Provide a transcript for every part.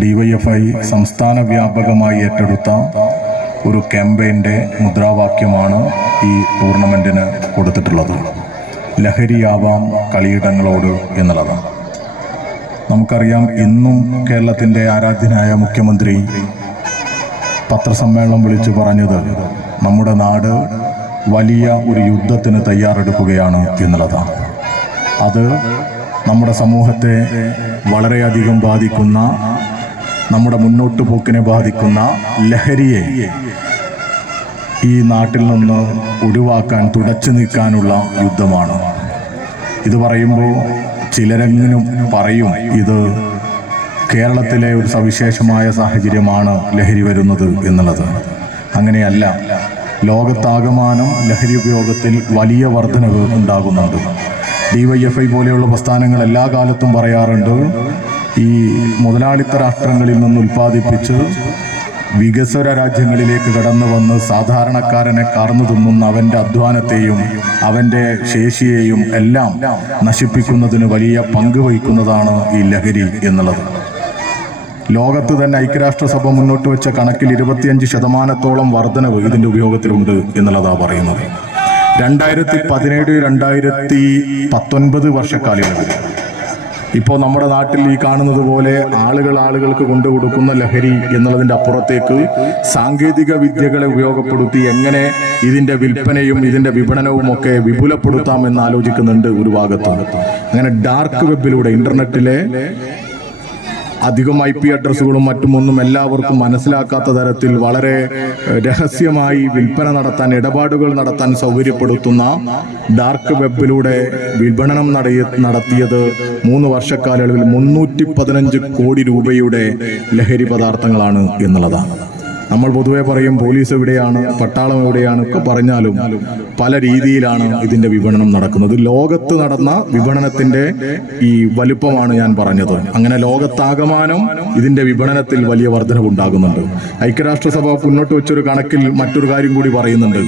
DYFI സംസ്ഥാന വ്യാപകമായി ഏറ്റെടുത്ത ഒരു ക്യാമ്പയിന്റെ മുദ്രാവാക്യമാണ് ഈ ടൂർണമെന്റിന് കൊടുത്തിട്ടുള്ളത്. ലഹരിയാവാം കളിയിടങ്ങളോട് എന്നുള്ളതാണ് നമുക്കറിയാം ഇന്നും കേരളത്തിന്റെ ആരാധ്യനായ മുഖ്യമന്ത്രി പത്രസമ്മേളനം വിളിച്ചു പറഞ്ഞത് നമ്മുടെ നാട് വലിയ ഒരു യുദ്ധത്തിന് തയ്യാറെടുക്കുകയാണ് എന്നുള്ളതാണ് അത് നമ്മുടെ സമൂഹത്തെ വളരെയധികം ബാധിക്കുന്ന നമ്മുടെ മുന്നോട്ട് പോക്കിനെ ബാധിക്കുന്ന ലഹരിയെ ഈ നാട്ടിൽ നിന്ന് ഒഴിവാക്കാൻ തുടച്ചു നീക്കാനുള്ള യുദ്ധമാണ്. ഇത് പറയുമ്പോൾ ചിലരെങ്കിലും പറയും ഇത് കേരളത്തിലെ ഒരു സവിശേഷമായ സാഹചര്യമാണ് ലഹരി വരുന്നത് എന്നുള്ളത്. അങ്ങനെയല്ല ലോകത്താകമാനം ലഹരി ഉപയോഗത്തിൽ വലിയ വർധനവ് ഉണ്ടാകുന്നുണ്ട്. ഡി വൈ എഫ് ഐ പോലെയുള്ള പ്രസ്ഥാനങ്ങൾ എല്ലാ കാലത്തും പറയാറുണ്ട് ഈ മുതലാളിത്ത രാഷ്ട്രങ്ങളിൽ നിന്ന് ഉൽപ്പാദിപ്പിച്ച് വികസ്വര രാജ്യങ്ങളിലേക്ക് കടന്നു വന്ന് സാധാരണക്കാരനെ കാർന്നു തിന്നുന്ന അവന്റെ അധ്വാനത്തെയും അവന്റെ ശേഷിയെയും എല്ലാം നശിപ്പിക്കുന്നതിന് വലിയ പങ്ക് വഹിക്കുന്നതാണ് ഈ ലഹരി എന്നുള്ളത്. ലോകത്ത് തന്നെ ഐക്യരാഷ്ട്രസഭ മുന്നോട്ട് വെച്ച കണക്കിൽ ഇരുപത്തിയഞ്ച് ശതമാനത്തോളം വർധനവ് ഇതിന്റെ ഉപയോഗത്തിലുണ്ട് എന്നുള്ളതാണ് പറയുന്നത്. രണ്ടായിരത്തി പതിനേഴ് രണ്ടായിരത്തി പത്തൊൻപത് വർഷക്കാലയളവിൽ ഇപ്പോൾ നമ്മുടെ നാട്ടിൽ ഈ കാണുന്നത് പോലെ ആളുകൾ ആളുകൾക്ക് കൊണ്ടു കൊടുക്കുന്ന ലഹരി എന്നുള്ളതിന്റെ അപ്പുറത്തേക്ക് സാങ്കേതിക വിദ്യകളെ ഉപയോഗപ്പെടുത്തി എങ്ങനെ ഇതിന്റെ വിൽപ്പനയും ഇതിന്റെ വിപണനവും ഒക്കെ വിപുലപ്പെടുത്താം എന്ന് ആലോചിക്കുന്നുണ്ട് ഒരു ഭാഗത്ത്. അങ്ങനെ ഡാർക്ക് വെബിലൂടെ ഇന്റർനെറ്റിലെ അധികം ഐ പി അഡ്രസ്സുകളും മറ്റുമൊന്നും എല്ലാവർക്കും മനസ്സിലാക്കാത്ത തരത്തിൽ വളരെ രഹസ്യമായി വിൽപ്പന നടത്താൻ ഇടപാടുകൾ നടത്താൻ സൗകര്യപ്പെടുത്തുന്ന ഡാർക്ക് വെബിലൂടെ വിപണനം നടത്തിയത് മൂന്ന് വർഷക്കാലയളവിൽ മുന്നൂറ്റി പതിനഞ്ച് കോടി രൂപയുടെ ലഹരി പദാർത്ഥങ്ങളാണ് എന്നുള്ളതാണ്. നമ്മൾ പൊതുവെ പറയും പോലീസ് എവിടെയാണ് പട്ടാളം എവിടെയാണ് ഒക്കെ പറഞ്ഞാലും പല രീതിയിലാണ് ഇതിന്റെ വിപണനം നടക്കുന്നത്. ലോകത്ത് നടന്ന വിപണനത്തിന്റെ ഈ വലുപ്പമാണ് ഞാൻ പറഞ്ഞത്. അങ്ങനെ ലോകത്താകമാനം ഇതിന്റെ വിപണനത്തിൽ വലിയ വർധനവുണ്ടാകുന്നുണ്ട് ഐക്യരാഷ്ട്രസഭ മുന്നോട്ട് വെച്ചൊരു കണക്കിൽ മറ്റൊരു കാര്യം കൂടി പറയുന്നുണ്ട്.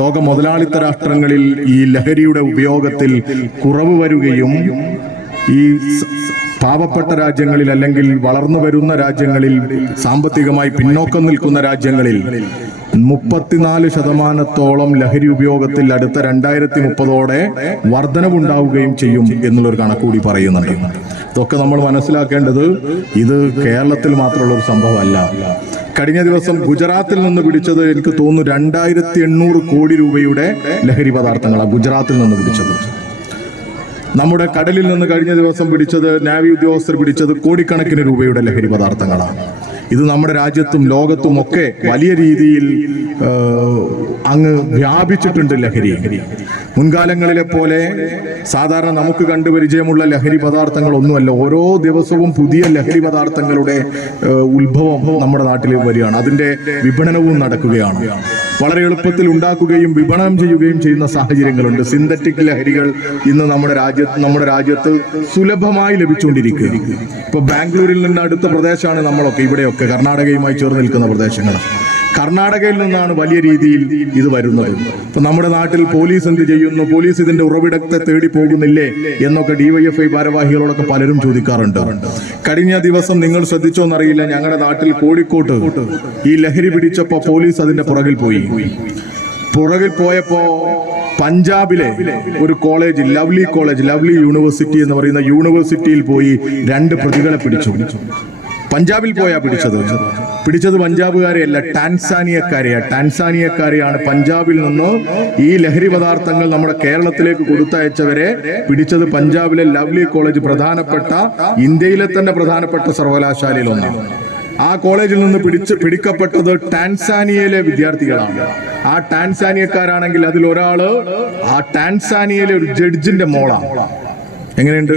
ലോക മുതലാളിത്ത രാഷ്ട്രങ്ങളിൽ ഈ ലഹരിയുടെ ഉപയോഗത്തിൽ കുറവ് വരികയും ഈ പാവപ്പെട്ട രാജ്യങ്ങളിൽ അല്ലെങ്കിൽ വളർന്നു വരുന്ന രാജ്യങ്ങളിൽ സാമ്പത്തികമായി പിന്നോക്കം നിൽക്കുന്ന രാജ്യങ്ങളിൽ മുപ്പത്തിനാല് ശതമാനത്തോളം ലഹരി ഉപയോഗത്തിൽ അടുത്ത രണ്ടായിരത്തി മുപ്പതോടെ വർധനവുണ്ടാവുകയും ചെയ്യും എന്നുള്ളൊരു കണക്കുകൂടി പറയുന്നുണ്ട്. ഇതൊക്കെ നമ്മൾ മനസ്സിലാക്കേണ്ടത് ഇത് കേരളത്തിൽ മാത്രമുള്ള ഒരു സംഭവമല്ല. കഴിഞ്ഞ ദിവസം ഗുജറാത്തിൽ നിന്ന് പിടിച്ചത് എനിക്ക് തോന്നുന്നു രണ്ടായിരത്തി എണ്ണൂറ് കോടി രൂപയുടെ ലഹരി പദാർത്ഥങ്ങളാണ് ഗുജറാത്തിൽ നിന്ന് പിടിച്ചത്. നമ്മുടെ കടലിൽ നിന്ന് കഴിഞ്ഞ ദിവസം പിടിച്ചത് നാവി ഉദ്യോഗസ്ഥർ പിടിച്ചത് കോടിക്കണക്കിന് രൂപയുടെ ലഹരി പദാർത്ഥങ്ങളാണ്. ഇത് നമ്മുടെ രാജ്യത്തും ലോകത്തും ഒക്കെ വലിയ രീതിയിൽ അങ്ങ് വ്യാപിച്ചിട്ടുണ്ട് ലഹരി. മുൻകാലങ്ങളിലെ പോലെ സാധാരണ നമുക്ക് കണ്ടു പരിചയമുള്ള ലഹരി പദാർത്ഥങ്ങൾ ഒന്നുമല്ല ഓരോ ദിവസവും പുതിയ ലഹരി പദാർത്ഥങ്ങളുടെ ഉത്ഭവം നമ്മുടെ നാട്ടിൽ വരികയാണ്. അതിന്റെ വിപണനവും നടക്കുകയാണ്. വളരെ എളുപ്പത്തിൽ ഉണ്ടാക്കുകയും വിപണനം ചെയ്യുകയും ചെയ്യുന്ന സാഹചര്യങ്ങളുണ്ട്. സിന്തറ്റിക് ലഹരികൾ ഇന്ന് നമ്മുടെ രാജ്യത്ത് നമ്മുടെ രാജ്യത്ത് സുലഭമായി ലഭിച്ചുകൊണ്ടിരിക്കുക ഇപ്പൊ ബാംഗ്ലൂരിൽ നിന്ന് അടുത്ത പ്രദേശമാണ് നമ്മളൊക്കെ ഇവിടെയൊക്കെ കർണാടകയുമായി ചേർന്ന് നിൽക്കുന്ന പ്രദേശങ്ങൾ കർണാടകയിൽ നിന്നാണ് വലിയ രീതിയിൽ ഇത് വരുന്നത്. ഇപ്പൊ നമ്മുടെ നാട്ടിൽ പോലീസ് എന്ത് ചെയ്യുന്നു? പോലീസ് ഇതിന്റെ ഉറവിടത്തെ തേടി പോകുന്നില്ലേ? എന്നൊക്കെ ഡിവൈഎഫ്ഐ ഭാരവാഹികളോടൊക്കെ പലരും ചോദിക്കാറുണ്ട്. കഴിഞ്ഞ ദിവസം നിങ്ങൾ ശ്രദ്ധിച്ചോ ശ്രദ്ധിച്ചോന്നറിയില്ല ഞങ്ങളുടെ നാട്ടിൽ കോഴിക്കോട്ട് ഈ ലഹരി പിടിച്ചപ്പോ പോലീസ് അതിന്റെ പുറകിൽ പോയി. പുറകിൽ പോയപ്പോ പഞ്ചാബിലെ ഒരു college lovely college lovely university എന്ന് പറയുന്ന യൂണിവേഴ്സിറ്റിയിൽ പോയി രണ്ട് പ്രതികളെ പിടിച്ചു. പഞ്ചാബിൽ പോയാ പിടിച്ചത്. പിടിച്ചത് പഞ്ചാബുകാരെയല്ല ടാൻസാനിയക്കാരെയാണ് ടാൻസാനിയക്കാരെയാണ് പഞ്ചാബിൽ നിന്ന് ഈ ലഹരി പദാർത്ഥങ്ങൾ നമ്മുടെ കേരളത്തിലേക്ക് കൊടുത്തയച്ചവരെ പിടിച്ചത് പഞ്ചാബിലെ ലവ്ലി കോളേജ് പ്രധാനപ്പെട്ട ഇന്ത്യയിലെ തന്നെ പ്രധാനപ്പെട്ട സർവകലാശാലയിൽ ഒന്നാണ്. ആ കോളേജിൽ നിന്ന് പിടിച്ച് പിടിക്കപ്പെട്ടത് ടാൻസാനിയയിലെ വിദ്യാർത്ഥികളാണ്. ആ ടാൻസാനിയക്കാരാണെങ്കിൽ അതിൽ ഒരാൾ ആ ടാൻസാനിയയിലെ ഒരു ജഡ്ജിന്റെ മോളാണ്. എങ്ങനെയുണ്ട്?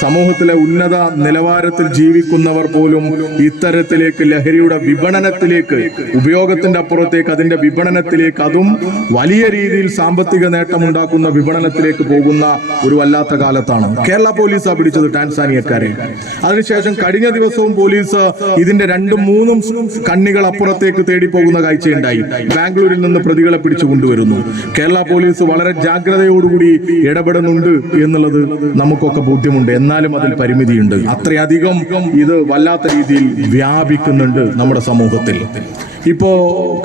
സമൂഹത്തിലെ ഉന്നത നിലവാരത്തിൽ ജീവിക്കുന്നവർ പോലും ഇത്തരത്തിലേക്ക് ലഹരിയുടെ വിപണനത്തിലേക്ക് ഉപയോഗത്തിന്റെ അപ്പുറത്തേക്ക് അതിന്റെ വിപണനത്തിലേക്ക് അതും വലിയ രീതിയിൽ സാമ്പത്തിക നേട്ടം ഉണ്ടാക്കുന്ന വിപണനത്തിലേക്ക് പോകുന്ന ഒരു വല്ലാത്ത കാലത്താണ്. കേരള പോലീസാ പിടിച്ചത് ടാൻസാനിയക്കാരെ. അതിനുശേഷം കഴിഞ്ഞ ദിവസവും പോലീസ് ഇതിന്റെ രണ്ടും മൂന്നും കണ്ണികൾ അപ്പുറത്തേക്ക് തേടി പോകുന്ന കാഴ്ചയുണ്ടായി. ബാംഗ്ലൂരിൽ നിന്ന് പ്രതികളെ പിടിച്ചു കൊണ്ടുവരുന്നു. കേരള പോലീസ് വളരെ ജാഗ്രതയോടുകൂടി ഇടപെടുന്നുണ്ട് എന്നുള്ളത് നമുക്കൊക്കെ ബോധ്യമുണ്ട് എന്നാലും അതിൽ പരിമിതിയുണ്ട്. അത്രയധികം ഇത് വല്ലാത്ത രീതിയിൽ വ്യാപിക്കുന്നുണ്ട് നമ്മുടെ സമൂഹത്തിൽ. ഇപ്പോ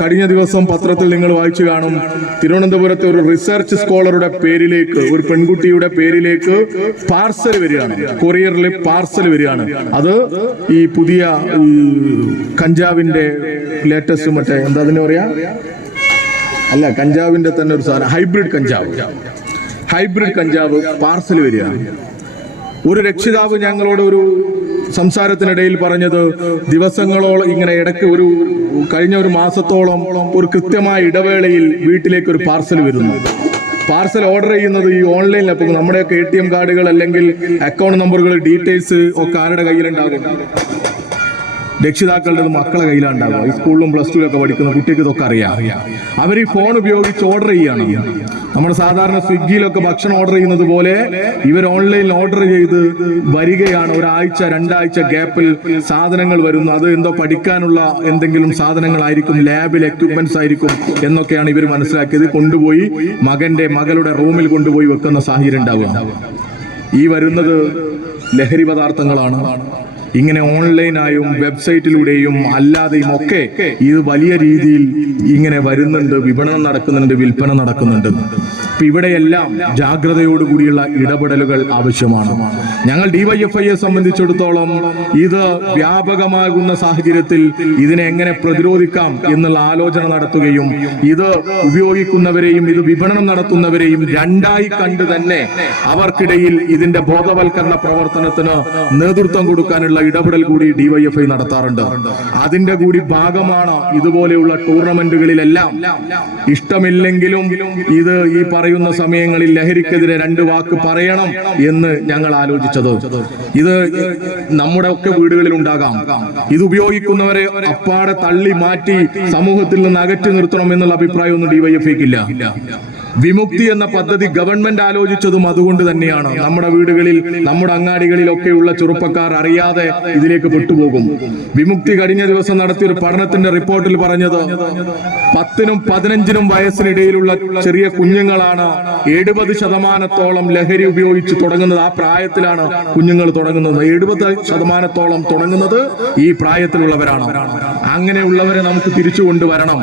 കഴിഞ്ഞ ദിവസം പത്രത്തിൽ നിങ്ങൾ വായിച്ചു കാണും തിരുവനന്തപുരത്തെ ഒരു റിസർച്ച് സ്കോളറുടെ പേരിലേക്ക് ഒരു പെൺകുട്ടിയുടെ പേരിലേക്ക് പാർസൽ വരികയാണ്. കൊറിയറിൽ പാർസൽ വരികയാണ്. അത് ഈ പുതിയ കഞ്ചാവിന്റെ ലേറ്റസ്റ്റ് മറ്റേ എന്താ അതിന് പറയാ? അല്ല കഞ്ചാവിന്റെ തന്നെ ഒരു സാധനം ഹൈബ്രിഡ് കഞ്ചാവ്. ഹൈബ്രിഡ് കഞ്ചാവ് പാർസൽ വരികയാണ് ഒരു രക്ഷിതാവ് ഞങ്ങളോട് ഒരു സംസാരത്തിനിടയിൽ പറഞ്ഞത് ദിവസങ്ങളോളം ഇങ്ങനെ ഇടയ്ക്ക് ഒരു കഴിഞ്ഞ ഒരു മാസത്തോളം ഒരു കൃത്യമായ ഇടവേളയിൽ വീട്ടിലേക്ക് ഒരു പാർസൽ വരുന്നു. പാർസൽ ഓർഡർ ചെയ്യുന്നത് ഈ ഓൺലൈനിൽ അപ്പോൾ നമ്മുടെയൊക്കെ എ ടി എം കാർഡുകൾ അല്ലെങ്കിൽ അക്കൗണ്ട് നമ്പറുകൾ ഡീറ്റെയിൽസ് ഒക്കെ ആരുടെ കയ്യിലുണ്ടാകും? രക്ഷിതാക്കളുടെ മക്കളെ കയ്യിലുണ്ടാവുക. ഈ സ്കൂളിലും പ്ലസ് ടുവിലൊക്കെ പഠിക്കുന്ന കുട്ടിക്ക് ഇതൊക്കെ അറിയാം. അവർ ഈ ഫോൺ ഉപയോഗിച്ച് ഓർഡർ ചെയ്യാണ് നമ്മുടെ സാധാരണ സ്വിഗ്ഗിയിലൊക്കെ ഭക്ഷണം ഓർഡർ ചെയ്യുന്നത് പോലെ ഇവർ ഓൺലൈനിൽ ഓർഡർ ചെയ്ത് വരികയാണ്. ഒരാഴ്ച രണ്ടാഴ്ച ഗ്യാപ്പിൽ സാധനങ്ങൾ വരുന്നു. അത് എന്തോ പഠിക്കാനുള്ള എന്തെങ്കിലും സാധനങ്ങളായിരിക്കും ലാബിൽ എക്യുപ്മെന്റ്സ് ആയിരിക്കും എന്നൊക്കെയാണ് ഇവർ മനസ്സിലാക്കിയത്. കൊണ്ടുപോയി മകന്റെ മകളുടെ റൂമിൽ കൊണ്ടുപോയി വെക്കുന്ന സാഹചര്യം ഉണ്ടാവുക. ഈ വരുന്നത് ലഹരി പദാർത്ഥങ്ങളാണ്. ഇങ്ങനെ ഓൺലൈനായും വെബ്സൈറ്റിലൂടെയും അല്ലാതെയും ഒക്കെ ഇത് വലിയ രീതിയിൽ ഇങ്ങനെ വരുന്നുണ്ട് വിപണനം നടക്കുന്നുണ്ട് വിൽപ്പന നടക്കുന്നുണ്ട്. ഇപ്പം ഇവിടെയെല്ലാം ജാഗ്രതയോടുകൂടിയുള്ള ഇടപെടലുകൾ ആവശ്യമാണ്. ഞങ്ങൾ ഡിവൈഎഫ്ഐയെ സംബന്ധിച്ചിടത്തോളം ഇത് വ്യാപകമാകുന്ന സാഹചര്യത്തിൽ ഇതിനെ എങ്ങനെ പ്രതിരോധിക്കാം എന്നുള്ള ആലോചന നടത്തുകയും ഇത് ഉപയോഗിക്കുന്നവരെയും ഇത് വിപണനം നടത്തുന്നവരെയും രണ്ടായി കണ്ട് തന്നെ അവർക്കിടയിൽ ഇതിന്റെ ബോധവൽക്കരണ പ്രവർത്തനത്തിന് നേതൃത്വം കൊടുക്കാനുള്ള ഇടപെടൽ കൂടി ഡിവൈഎഫ്ഐ നടത്താറുണ്ട്. അതിന്റെ കൂടി ഭാഗമാണ് ഇതുപോലെയുള്ള ടൂർണമെന്റുകളിലെല്ലാം. ഇഷ്ടമില്ലെങ്കിലും ഇത് ഈ പറയുന്ന സമയങ്ങളിൽ ലഹരിക്കെതിരെ രണ്ട് വാക്ക് പറയണം എന്ന് ഞങ്ങൾ ആലോചിച്ചത്. ഇത് നമ്മുടെ ഒക്കെ വീടുകളിൽ ഉണ്ടാകാം. ഇത് ഉപയോഗിക്കുന്നവരെ അപ്പാടെ തള്ളി മാറ്റി സമൂഹത്തിൽ നിന്ന് അകറ്റി നിർത്തണം എന്നുള്ള അഭിപ്രായമൊന്നും ഡിവൈഎഫ്ഐക്കില്ല വിമുക്തി എന്ന പദ്ധതി ഗവൺമെന്റ് ആലോചിച്ചതും അതുകൊണ്ട് തന്നെയാണ്. നമ്മുടെ വീടുകളിൽ നമ്മുടെ അങ്ങാടികളിലൊക്കെയുള്ള ചെറുപ്പക്കാർ അറിയാതെ ഇതിലേക്ക് പെട്ടുപോകും. വിമുക്തി കഴിഞ്ഞ ദിവസം നടത്തിയ ഒരു പഠനത്തിന്റെ റിപ്പോർട്ടിൽ പറഞ്ഞത് പത്തിനും പതിനഞ്ചിനും വയസ്സിനിടയിലുള്ള ചെറിയ കുഞ്ഞുങ്ങളാണ് എഴുപത് ശതമാനത്തോളം ലഹരി ഉപയോഗിച്ച് തുടങ്ങുന്നത്. ആ പ്രായത്തിലാണ് കുഞ്ഞുങ്ങൾ തുടങ്ങുന്നത്. എഴുപത് ശതമാനത്തോളം തുടങ്ങുന്നത് ഈ പ്രായത്തിലുള്ളവരാണ്. അങ്ങനെയുള്ളവരെ നമുക്ക് തിരിച്ചു കൊണ്ടുവരണം.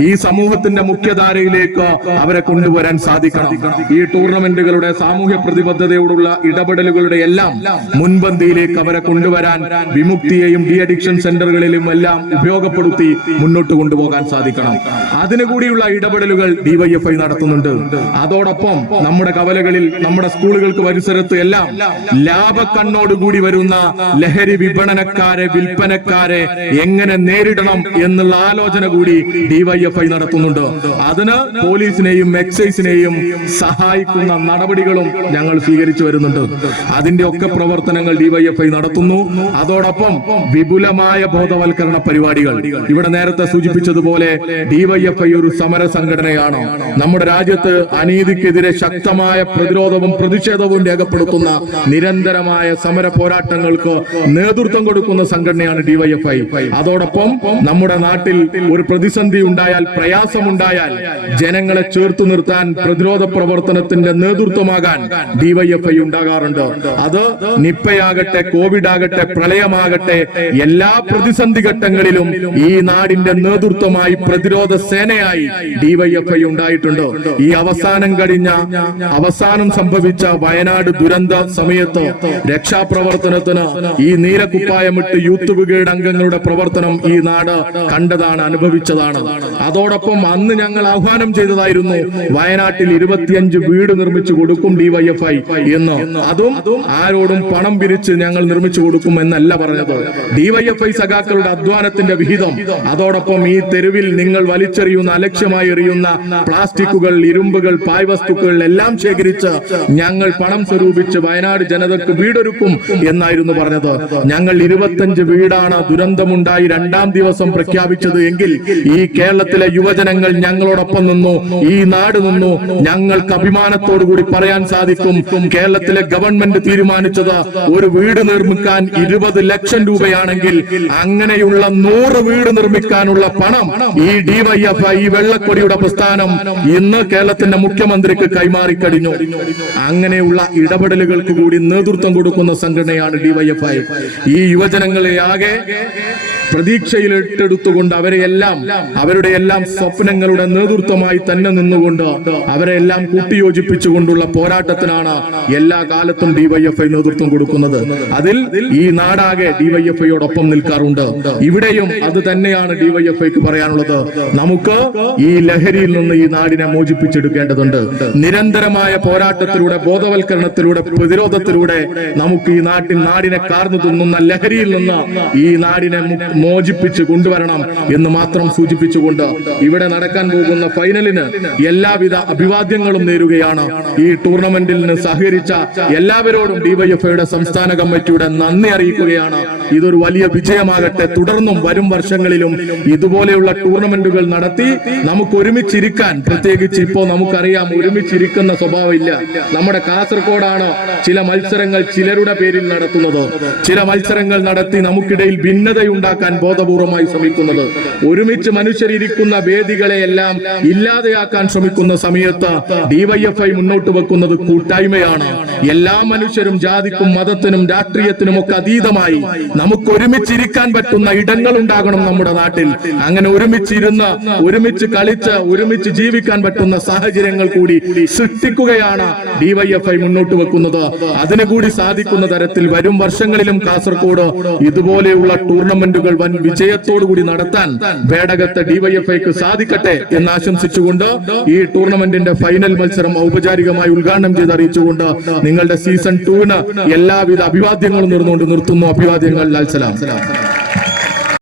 ഈ സമൂഹത്തിന്റെ മുഖ്യധാരയിലേക്ക് അവരെ കൊണ്ടുവരാൻ സാധിക്കണം. ഈ ടൂർണമെന്റുകളുടെ സാമൂഹ്യ പ്രതിബദ്ധതയോടുള്ള ഇടപെടലുകളുടെ എല്ലാം മുൻപന്തിയിലേക്ക് അവരെ കൊണ്ടുവരാൻ വിമുക്തിയെയും ഡി അഡിക്ഷൻ സെന്ററുകളിലും എല്ലാം ഉപയോഗപ്പെടുത്തി മുന്നോട്ട് കൊണ്ടുപോകാൻ സാധിക്കണം. അതിനുകൂടിയുള്ള ഇടപെടലുകൾ ഡിവൈഎഫ്ഐ നടത്തുന്നുണ്ട്. അതോടൊപ്പം നമ്മുടെ കവലകളിൽ നമ്മുടെ സ്കൂളുകൾക്ക് പരിസരത്ത് എല്ലാം ലാഭക്കണ്ണോടുകൂടി വരുന്ന ലഹരി വിപണനക്കാരെ വിൽപ്പനക്കാരെ എങ്ങനെ നേരിടണം എന്നുള്ള ആലോചന കൂടി ഡിവൈഎഫ്ഐ നടത്തുന്നുണ്ട്. അതിന് പോലീസിനെയും എക്സൈസിനെയും സഹായിക്കുന്ന നടപടികളും ഞങ്ങൾ സ്വീകരിച്ചു വരുന്നുണ്ട്. അതിന്റെ ഒക്കെ പ്രവർത്തനങ്ങൾ ഡിവൈഎഫ്ഐ നടത്തുന്നു. അതോടൊപ്പം വിപുലമായ ബോധവൽക്കരണ പരിപാടികൾ. ഇവിടെ നേരത്തെ സൂചിപ്പിച്ചതുപോലെ ഡിവൈഎഫ്ഐ ഒരു സമര സംഘടനയാണ് നമ്മുടെ രാജ്യത്ത് അനീതിക്കെതിരെ ശക്തമായ പ്രതിരോധവും പ്രതിഷേധവും രേഖപ്പെടുത്തുന്ന നിരന്തരമായ സമര പോരാട്ടങ്ങൾക്ക് നേതൃത്വം കൊടുക്കുന്ന സംഘടനയാണ് ഡിവൈഎഫ്ഐ. അതോടൊപ്പം നമ്മുടെ നാട്ടിൽ ഒരു പ്രതിസന്ധി ഉണ്ടായാൽ പ്രയാസമുണ്ടായാൽ ജനങ്ങളെ ചേർത്തു നിർത്താൻ പ്രതിരോധ പ്രവർത്തനത്തിന്റെ നേതൃത്വമാകാൻ ഡിവൈഎഫ്ഐ ഉണ്ടാകാറുണ്ട്. അത് നിപ്പയാകട്ടെ കോവിഡ് ആകട്ടെ പ്രളയമാകട്ടെ എല്ലാ പ്രതിസന്ധി ഘട്ടങ്ങളിലും ഈ നാടിന്റെ നേതൃത്വമായി പ്രതിരോധ സേനയായി ഡിവൈഎഫ്ഐ ഉണ്ടായിട്ടുണ്ട്. ഈ അവസാനം കഴിഞ്ഞ അവസാനം സംഭവിച്ച വയനാട് ദുരന്ത സമയത്ത് രക്ഷാപ്രവർത്തനത്തിന് ഈ നീലക്കുപ്പായമിട്ട് യൂത്ത് ബ്രിഗേഡ് അംഗങ്ങളുടെ പ്രവർത്തനം ഈ നാട് കണ്ടതാണ് അനുഭവിച്ചതാണ്. അതോടൊപ്പം അന്ന് ഞങ്ങൾ ആഹ്വാനം ചെയ്തതായിരുന്നു വയനാട്ടിൽ ഇരുപത്തിയഞ്ച് വീട് നിർമ്മിച്ചു കൊടുക്കും ഡിവൈഎഫ്ഐ എന്ന്. അതും ആരോടും പണം പിരിച്ച് ഞങ്ങൾ നിർമ്മിച്ചു കൊടുക്കും എന്നല്ല പറഞ്ഞത്. ഡിവൈഎഫ്ഐ സഖാക്കളുടെ അധ്വാനത്തിന്റെ വിഹിതം. അതോടൊപ്പം ഈ തെരുവിൽ നിങ്ങൾ വലിച്ചെറിയുന്ന അലക്ഷ്യമായി എറിയുന്ന പ്ലാസ്റ്റിക്കുകൾ ഇരുമ്പുകൾ പായ് വസ്തുക്കൾ എല്ലാം ശേഖരിച്ച് ഞങ്ങൾ പണം സ്വരൂപിച്ച് വയനാട് ജനതക്ക് വീടൊരുക്കും എന്നായിരുന്നു പറഞ്ഞത്. ഞങ്ങൾ ഇരുപത്തഞ്ച് വീടാണ് ദുരന്തമുണ്ടായി രണ്ടാം ദിവസം പ്രഖ്യാപിച്ചത് എങ്കിൽ ഈ കേരളത്തിൽ കേരളത്തിലെ യുവജനങ്ങൾ ഞങ്ങളോടൊപ്പം നിന്നു. ഈ നാട് നിന്നു. ഞങ്ങൾക്ക് അഭിമാനത്തോടു കൂടി പറയാൻ സാധിക്കും. കേരളത്തിലെ ഗവൺമെന്റ് തീരുമാനിച്ചത് ഒരു വീട് നിർമ്മിക്കാൻ ഇരുപത് ലക്ഷം രൂപയാണെങ്കിൽ അങ്ങനെയുള്ള നൂറ് വീട് നിർമ്മിക്കാനുള്ള പണം ഈ ഡിവൈഎഫ്ഐ ഈ വെള്ളക്കൊടിയുടെ പ്രസ്ഥാനം ഇന്ന് കേരളത്തിന്റെ മുഖ്യമന്ത്രിക്ക് കൈമാറി കഴിഞ്ഞു. അങ്ങനെയുള്ള ഇടപെടലുകൾക്ക് കൂടി നേതൃത്വം കൊടുക്കുന്ന സംഘടനയാണ് ഡിവൈഎഫ്ഐ ഈ യുവജനങ്ങളെ ആകെ പ്രതീക്ഷയിലിട്ടെടുത്തുകൊണ്ട് അവരെ എല്ലാം അവരുടെ എല്ലാം സ്വപ്നങ്ങളുടെ നേതൃത്വമായി തന്നെ നിന്നുകൊണ്ട് അവരെ എല്ലാം കൂട്ടിയോജിപ്പിച്ചുകൊണ്ടുള്ള പോരാട്ടത്തിനാണ് എല്ലാ കാലത്തും ഡിവൈഎഫ്ഐ നേതൃത്വം കൊടുക്കുന്നത്. അതിൽ ഈ നാടാകെ ഡിവൈഎഫ്ഐയോടൊപ്പം നിൽക്കാറുണ്ട്. ഇവിടെയും അത് തന്നെയാണ് ഡിവൈഎഫ്ഐക്ക് പറയാനുള്ളത്. നമുക്ക് ഈ ലഹരിയിൽ നിന്ന് ഈ നാടിനെ മോചിപ്പിച്ചെടുക്കേണ്ടതുണ്ട്. നിരന്തരമായ പോരാട്ടത്തിലൂടെ ബോധവൽക്കരണത്തിലൂടെ പ്രതിരോധത്തിലൂടെ നമുക്ക് ഈ നാട്ടിൽ നാടിനെ കാർന്നു തിന്നുന്ന ലഹരിയിൽ നിന്ന് ഈ നാടിനെ മോചിപ്പിച്ച് കൊണ്ടുവരണം എന്ന് മാത്രം സൂചിപ്പിച്ചുകൊണ്ട് ഇവിടെ നടക്കാൻ പോകുന്ന ഫൈനലിന് എല്ലാവിധ അഭിവാദ്യങ്ങളും നേരുകയാണ്. ഈ ടൂർണമെന്റിൽ സഹകരിച്ച എല്ലാവരോടും ഡിവൈഎഫ്ഐയുടെ സംസ്ഥാന കമ്മിറ്റിയുടെ നന്ദി അറിയിക്കുകയാണ്. ഇതൊരു വലിയ വിജയമാകട്ടെ. തുടർന്നും വരും വർഷങ്ങളിലും ഇതുപോലെയുള്ള ടൂർണമെന്റുകൾ നടത്തി നമുക്ക് ഒരുമിച്ചിരിക്കാൻ പ്രത്യേകിച്ച് ഇപ്പോ നമുക്കറിയാം ഒരുമിച്ചിരിക്കുന്ന സ്വഭാവം ഇല്ല നമ്മുടെ കാസർഗോഡാണ് ചില മത്സരങ്ങൾ ചിലരുടെ പേരിൽ നടത്തുന്നത്. ചില മത്സരങ്ങൾ നടത്തി നമുക്കിടയിൽ ഭിന്നതയുണ്ടാക്കാൻ ബോധപൂർവമായി ശ്രമിക്കുന്നത്. ഒരുമിച്ച് മനുഷ്യരിരിക്കുന്ന വേദികളെ എല്ലാം ഇല്ലാതെയാക്കാൻ ശ്രമിക്കുന്ന സമയത്ത് ഡിവൈഎഫ്ഐ മുന്നോട്ട് വെക്കുന്നത് കൂട്ടായ്മയാണ്. എല്ലാ മനുഷ്യരും ജാതിക്കും മതത്തിനും രാഷ്ട്രീയത്തിനും ഒക്കെ അതീതമായി നമുക്ക് ഒരുമിച്ചിരിക്കാൻ പറ്റുന്ന ഇടങ്ങൾ ഉണ്ടാകണം നമ്മുടെ നാട്ടിൽ. അങ്ങനെ ഒരുമിച്ചിരുന്ന് ഒരുമിച്ച് കളിച്ച് ഒരുമിച്ച് ജീവിക്കാൻ പറ്റുന്ന സാഹചര്യങ്ങൾ കൂടി സൃഷ്ടിക്കുകയാണ് ഡിവൈഎഫ്ഐ മുന്നോട്ട് വെക്കുന്നത്. അതിനു കൂടി സാധിക്കുന്ന തരത്തിൽ വരും വർഷങ്ങളിലും കാസർഗോഡ് ഇതുപോലെയുള്ള ടൂർണമെന്റുകൾ വൻ വിജയത്തോടു കൂടി നടത്താൻ പേടകത്തെ ഡിവൈഎഫ്ഐക്ക് സാധിക്കട്ടെ എന്ന് ആശംസിച്ചുകൊണ്ട് ഈ ടൂർണമെന്റിന്റെ ഫൈനൽ മത്സരം ഔപചാരികമായി ഉദ്ഘാടനം ചെയ്ത് അറിയിച്ചുകൊണ്ട് നിങ്ങളുടെ സീസൺ ടൂവിന് എല്ലാവിധ അഭിവാദ്യങ്ങളും നിർന്നുകൊണ്ട് നിർത്തുന്നു. അഭിവാദ്യങ്ങൾ. ലാൽ സലാം.